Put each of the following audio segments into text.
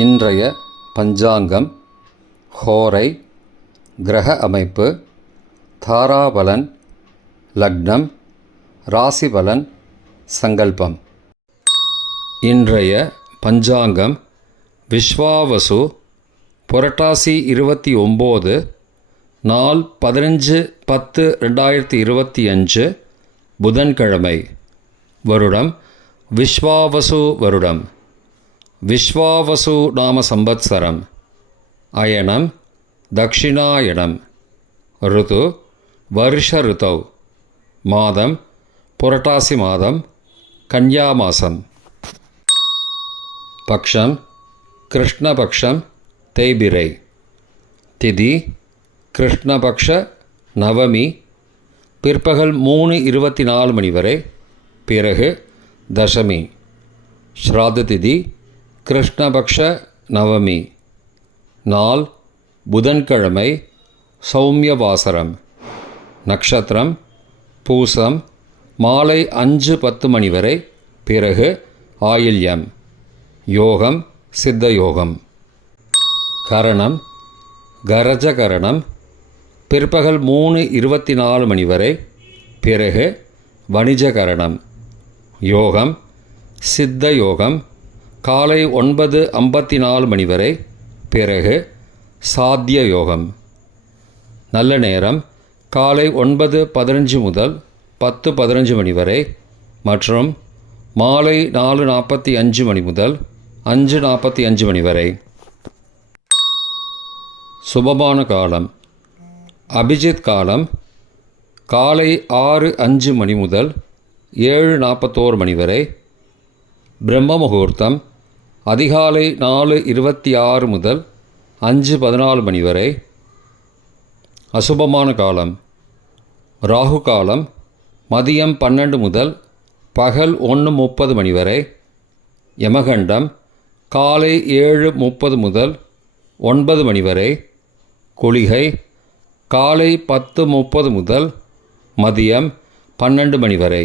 இன்றைய பஞ்சாங்கம், ஹோரை, கிரக அமைப்பு, தாராபலன், லக்னம், ராசிபலன், சங்கல்பம். இன்றைய பஞ்சாங்கம் விஸ்வாவசு, புரட்டாசி 29, நாள் 15-10-2025, புதன்கிழமை. வருடம் விஸ்வாவசு வருடம். விஸ்வாவசு நாம சம்பத்சரம். அயனம் தக்ஷிணாயனம். ருது வருஷ ருதௌ. மாதம் புரட்டாசி மாதம், கன்யா மாசம். பக்ஷம் கிருஷ்ணபக்ஷம், தேய்பிரை. திதி கிருஷ்ணபக்ஷ நவமி, பிற்பகல் 3:24 வரை, பிறகு தசமி. ஸ்ராத்த திதி கிருஷ்ணபக்ஷ நவமி. நாள் புதன்கிழமை, சௌமியவாசரம். நக்ஷத்திரம் பூசம், மாலை 5:10 வரை, பிறகு ஆயில்யம். யோகம் சித்த யோகம். கரணம் கரஜகரணம், பிற்பகல் 3:24 வரை, பிறகு வணிஜகரணம். யோகம் சித்த யோகம், காலை 9:54 வரை, பிறகு சாத்திய யோகம். நல்ல நேரம் காலை 9:15 முதல் 10:15 வரை, மற்றும் மாலை 4:45 முதல் 5:45 வரை. சுபமான காலம் அபிஜித் காலம் காலை 6:05 முதல் 7:41 வரை. பிரம்ம முகூர்த்தம் அதிகாலை 4:26 முதல் 5:14 வரை. அசுபமான காலம் ராகு காலம் மதியம் 12 முதல் பகல் 1:30 வரை. யமகண்டம் காலை 7:30 முதல் 9 வரை. குளிகை காலை 10:30 முதல் மதியம் 12 வரை.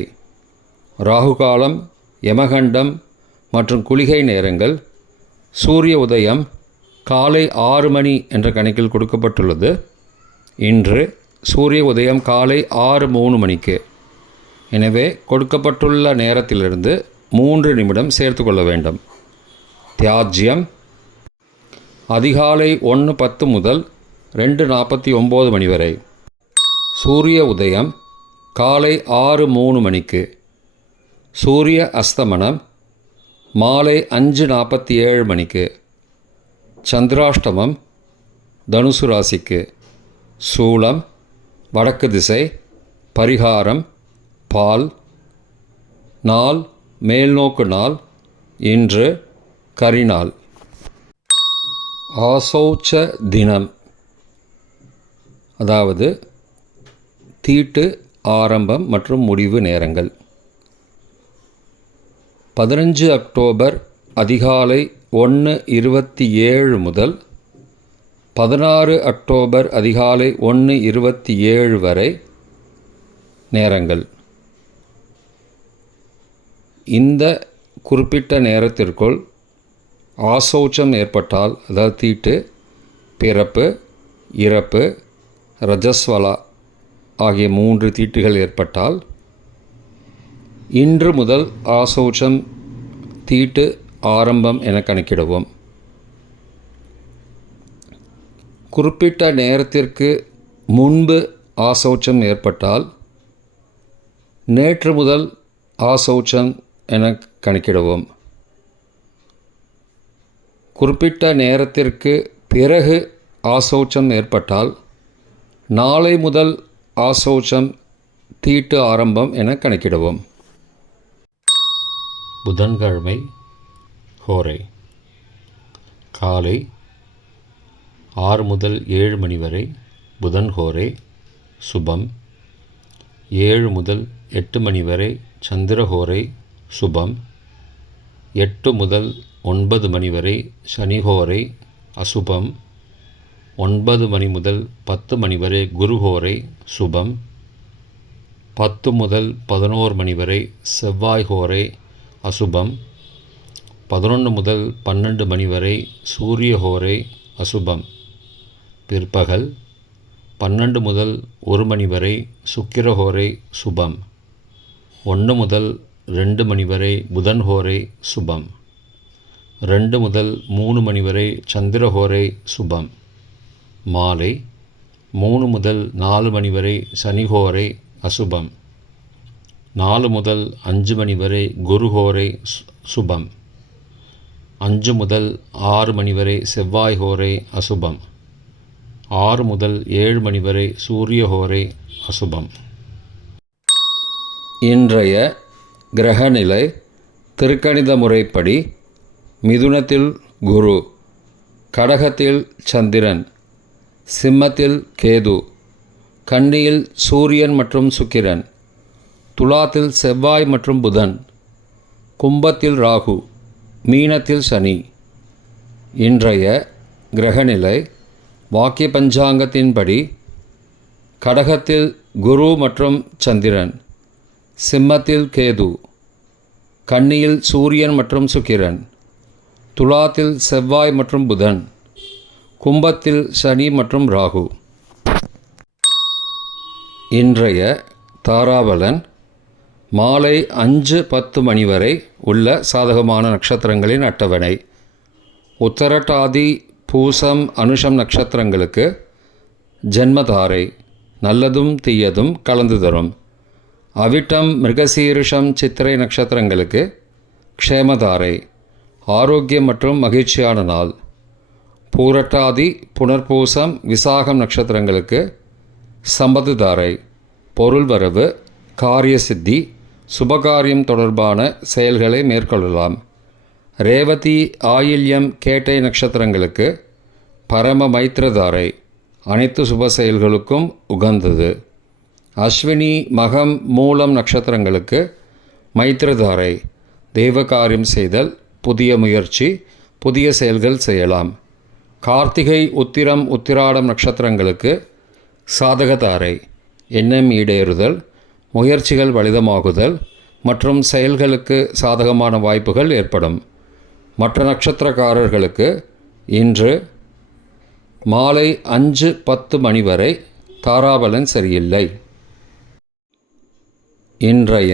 ராகு காலம், யமகண்டம் மற்றும் குளிகை நேரங்கள்: சூரிய உதயம் காலை 6 என்ற கணக்கில் கொடுக்கப்பட்டுள்ளது. இன்று சூரிய உதயம் காலை 6:03. எனவே கொடுக்கப்பட்டுள்ள நேரத்திலிருந்து 3 நிமிடம் சேர்த்து கொள்ள வேண்டும். தியாஜ்யம் அதிகாலை 1:10 முதல் 2:49 வரை. சூரிய உதயம் காலை 6:03. சூரிய அஸ்தமனம் மாலை 5:47. சந்திராஷ்டமம் தனுசு ராசிக்கு. சூலம் வடக்கு திசை. பரிகாரம் பால். நாள் மேல்நோக்கு நாள். இன்று கரிநாள். ஆசௌச்ச தினம், அதாவது தீட்டு ஆரம்பம் மற்றும் முடிவு நேரங்கள்: 15 அக்டோபர் அதிகாலை 1:27 முதல் 16 அக்டோபர் அதிகாலை 1:27 வரை நேரங்கள். இந்த குறிப்பிட்ட நேரத்திற்குள் ஆசௌச்சம் ஏற்பட்டால், அதாவது தீட்டு, பிறப்பு, இறப்பு, ரஜஸ்வலா ஆகிய 3 தீட்டுகள் ஏற்பட்டால், இன்று முதல் ஆசௌச்சம் தீட்டு ஆரம்பம் என கணக்கிடுவோம். குறிப்பிட்ட நேரத்திற்கு முன்பு ஆசௌச்சம் ஏற்பட்டால், நேற்று முதல் ஆசௌச்சம் என கணக்கிடுவோம். குறிப்பிட்ட நேரத்திற்கு பிறகு ஆசௌச்சம் ஏற்பட்டால், நாளை முதல் ஆசௌச்சம் தீட்டு ஆரம்பம் என கணக்கிடுவோம். புதன்கிழமை ஹோரை காலை 6 முதல் 7 வரை புதன் ஹோரை சுபம். 7 முதல் 8 வரை சந்திரஹோரை சுபம். 8 முதல் 9 வரை சனிஹோரை அசுபம். 9 முதல் 10 வரை குருஹோரை சுபம். 10 முதல் 11 வரை செவ்வாய் ஹோரை அசுபம். 11 முதல் 12 மணி வரை சூரிய ஹோரை அசுபம். பிற்பகல் 12 முதல் 1 மணி வரை சுக்கிர ஹோரை சுபம். 1 முதல் 2 மணி வரை புதன் ஹோரை சுபம். 2 முதல் 3 மணி வரை சந்திர ஹோரை சுபம். மாலை 3 முதல் 4 மணி வரை சனி ஹோரை அசுபம். 4 முதல் 5 மணி வரை குரு ஹோரை சுபம். 5 முதல் 6 மணி வரை செவ்வாய் ஹோரை அசுபம். 6 முதல் 7 மணி வரை சூரிய ஹோரை அசுபம். இன்றைய கிரகநிலை திருக்கணித முறைப்படி மிதுனத்தில் குரு, கடகத்தில் சந்திரன், சிம்மத்தில் கேது, கன்னியில் சூரியன் மற்றும் சுக்கிரன், துலாத்தில் செவ்வாய் மற்றும் புதன், கும்பத்தில் ராகு, மீனத்தில் சனி. இன்றைய கிரகநிலை வாக்கிய பஞ்சாங்கத்தின்படி கடகத்தில் குரு மற்றும் சந்திரன், சிம்மத்தில் கேது, கன்னியில் சூரியன் மற்றும் சுக்கிரன், துலாத்தில் செவ்வாய் மற்றும் புதன், கும்பத்தில் சனி மற்றும் ராகு. இன்றைய தாராபலன் மாலை 5:10 மணி வரை உள்ள சாதகமான நட்சத்திரங்களின் அட்டவணை. உத்தரட்டாதி பூசம் அனுஷம் நட்சத்திரங்களுக்கு ஜென்மதாரை, நல்லதும் தீயதும் கலந்து தரும். அவிட்டம் மிருகசீரிஷம் சித்திரை நட்சத்திரங்களுக்கு க்ஷேமதாரை, ஆரோக்கியம் மற்றும் மகிழ்ச்சியான நாள். பூரட்டாதி புனர்பூசம் விசாகம் நட்சத்திரங்களுக்கு சம்பதுதாரை, பொருள் வரவு, காரிய சித்தி, சுபகாரியம் தொடர்பான செயல்களை மேற்கொள்ளலாம். ரேவதி ஆயில்யம் கேட்டை நட்சத்திரங்களுக்கு பரம மைத்திரதாரை, அனைத்து சுப செயல்களுக்கும் உகந்தது. அஸ்வினி மகம் மூலம் நட்சத்திரங்களுக்கு மைத்திரதாரை, தெய்வகாரியம் செய்தல், புதிய முயற்சி, புதிய செயல்கள் செய்யலாம். கார்த்திகை உத்திரம் உத்திராடம் நட்சத்திரங்களுக்கு சாதகதாரை, எண்ணம் ஈடேறுதல், முயற்சிகள் பலிதமாகுதல் மற்றும் செயல்களுக்கு சாதகமான வாய்ப்புகள் ஏற்படும். மற்ற நட்சத்திரக்காரர்களுக்கு இன்று மாலை 5:10 மணி வரை தாராபலன் சரியில்லை. இன்றைய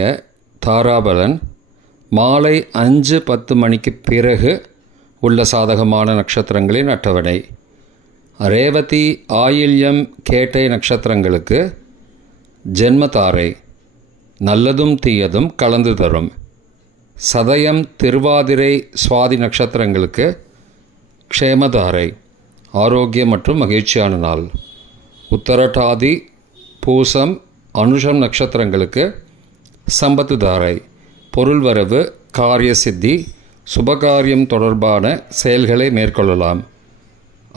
தாராபலன் மாலை 5:10 மணிக்கு பிறகு உள்ள சாதகமான நட்சத்திரங்களின் அட்டவணை. ரேவதி ஆயில்யம் கேட்டை நட்சத்திரங்களுக்கு ஜென்மதாரை, நல்லதும் தீயதும் கலந்து தரும். சதயம் திருவாதிரை சுவாதி நட்சத்திரங்களுக்கு க்ஷேமதாரை, ஆரோக்கியம் மற்றும் மகிழ்ச்சியான நாள். உத்தரட்டாதி பூசம் அனுஷம் நட்சத்திரங்களுக்கு சம்பத்துதாரை, பொருள் வரவு, காரிய சித்தி, சுபகாரியம் தொடர்பான செயல்களை மேற்கொள்ளலாம்.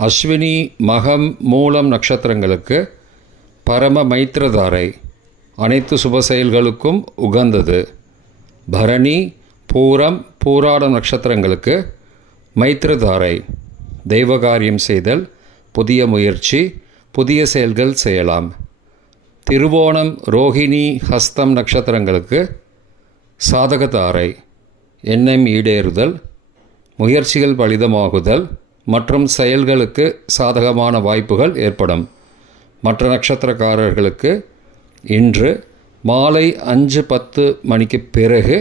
அஸ்வினி மகம் மூலம் நட்சத்திரங்களுக்கு பரம மைத்திரதாரை, அனைத்து சுப செயல்களுக்கும் உகந்தது. பரணி பூரம் பூராடம் நட்சத்திரங்களுக்கு மைத்திரதாரை, தெய்வகாரியம் செய்தல், புதிய முயற்சி, புதிய செயல்கள் செய்யலாம். திருவோணம் ரோஹிணி ஹஸ்தம் நட்சத்திரங்களுக்கு சாதகதாரை, எண்ணம் ஈடேறுதல், முயற்சிகள் பலிதமாகுதல் மற்றும் செயல்களுக்கு சாதகமான வாய்ப்புகள் ஏற்படும். மற்ற நட்சத்திரக்காரர்களுக்கு இன்று மாலை 5:10 மணிக்கு பிறகு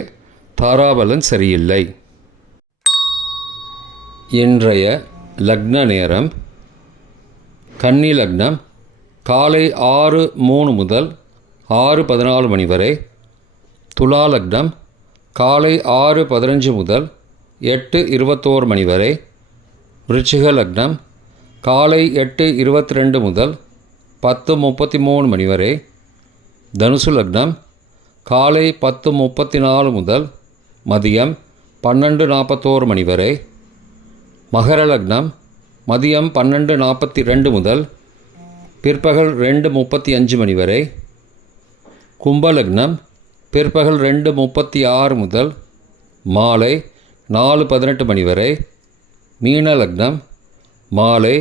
தாராபலன் சரியில்லை. இன்றைய லக்ன நேரம் கன்னி லக்னம் காலை 6:03 முதல் 6:14 மணி வரை. துலா லக்னம் காலை 6:15 முதல் 8:21 மணி வரை. விருச்சிக லக்னம் காலை 8:22 முதல் 10:33 மணி வரை. தனுசு லக்னம் காலை 10:34 முதல் மதியம் 12:41 மணி வரை. மகர லக்னம் மதியம் 12:42 முதல் பிற்பகல் 2:35 மணி வரை. கும்ப லக்னம் பிற்பகல் 2:36 முதல் மாலை 4:18 மணி வரை. மீன லக்னம் மாலை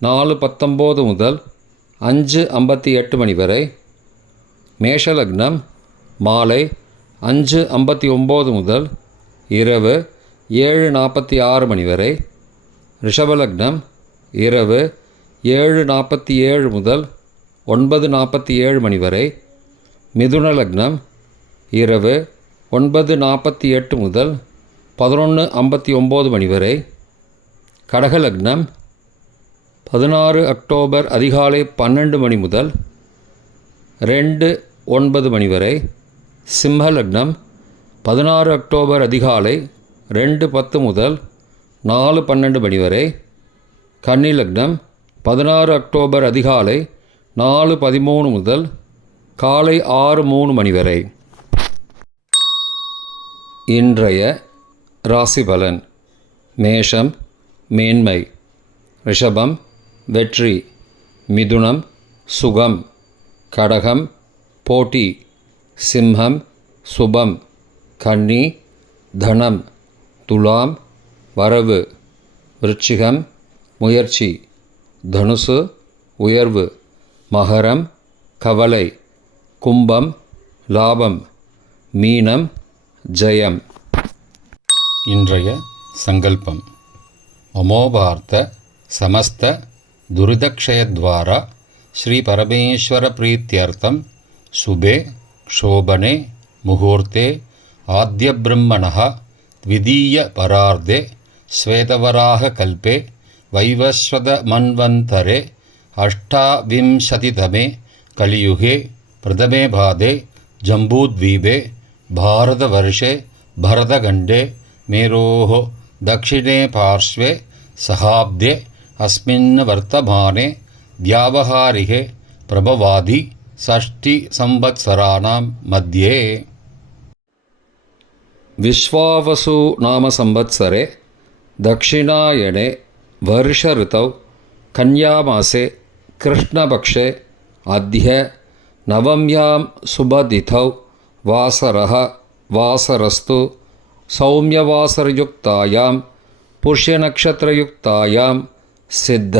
4:19 முதல் 5:58 மணி வரை. மேஷ லக்னம் மாலை 5:59 முதல் இரவு 7:46 மணி வரை. ரிஷபலக்னம் இரவு 7:47 முதல் 9:47 மணி வரை. மிதுன லக்னம் இரவு 9:48 முதல் 11:59 மணி வரை. கடகலக்னம் 16 அக்டோபர் அதிகாலை 12 மணி முதல் 2:09 மணி வரை. சிம்மலக்னம் 16 அக்டோபர் அதிகாலை 2:10 முதல் 4:12 மணி வரை. கன்னிலக்னம் 16 அக்டோபர் அதிகாலை 4:13 முதல் காலை 6:03 மணி வரை. இன்றைய ராசி பலன். மேஷம் மேன்மை, ரிஷபம் வெற்றி, மிதுனம் சுகம், கடகம் போட்டி, சிம்மம் சுபம், கன்னி தனம், துலாம் வரவு, விருச்சிகம் முயற்சி, தனுசு உயர்வு, மகரம் கவலை, கும்பம் லாபம், மீனம் ஜெயம். இன்றைய சங்கல்பம். மமோபார்த்த சமஸ்த துரிதக்ஷயத்வாரா ஸ்ரீ பரமேஸ்வர பிரீத்யர்த்தம் சுபே க்ஷோபனே முகூர்த்தே ஆத்யப்ரம்மணः த்விதீய பரார்த்தே ஸ்வேதவராக கல்பே வைவஸ்வத மன்வந்தரே அஷ்டாவிம்சதிதமே கலியுகே பிரதமே பாதே ஜம்பூத்வீபே பாரதவர்ஷே பரதகண்டே மேரோः दक्षिणे पार्श्वे सहाब्दे अस्मिन् वर्तमाने व्यावहारिके प्रभवादि षष्टिसंवत्सराणां मध्ये. विश्वावसु नाम संवत्सरे दक्षिणायने वर्ष ऋतौ कन्यामासे कृष्णपक्षे अद्य नवम्यां शुभतिथौ वासरः वासरस्तु सौम्यवासरयुक्तायां पुष्यनक्षत्रयुक्तायां सिद्ध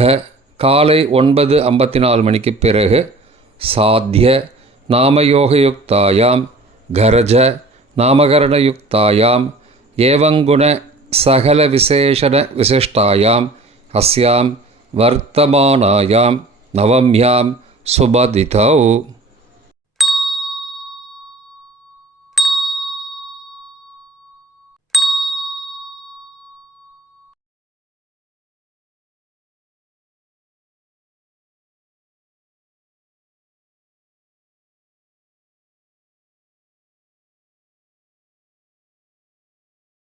காலை 9:54 மணிக்கு பிறகு சாத்திய நாமயோகயுக்தாயாம் கரஜ நாமகரணயுக்தாயாம் ஏவங்குண சகல விசேஷண விசிஷ்டாயாம் அஸ்யாம் வர்த்தமானாயாம் நவம்யாம் சுபதிதௌ.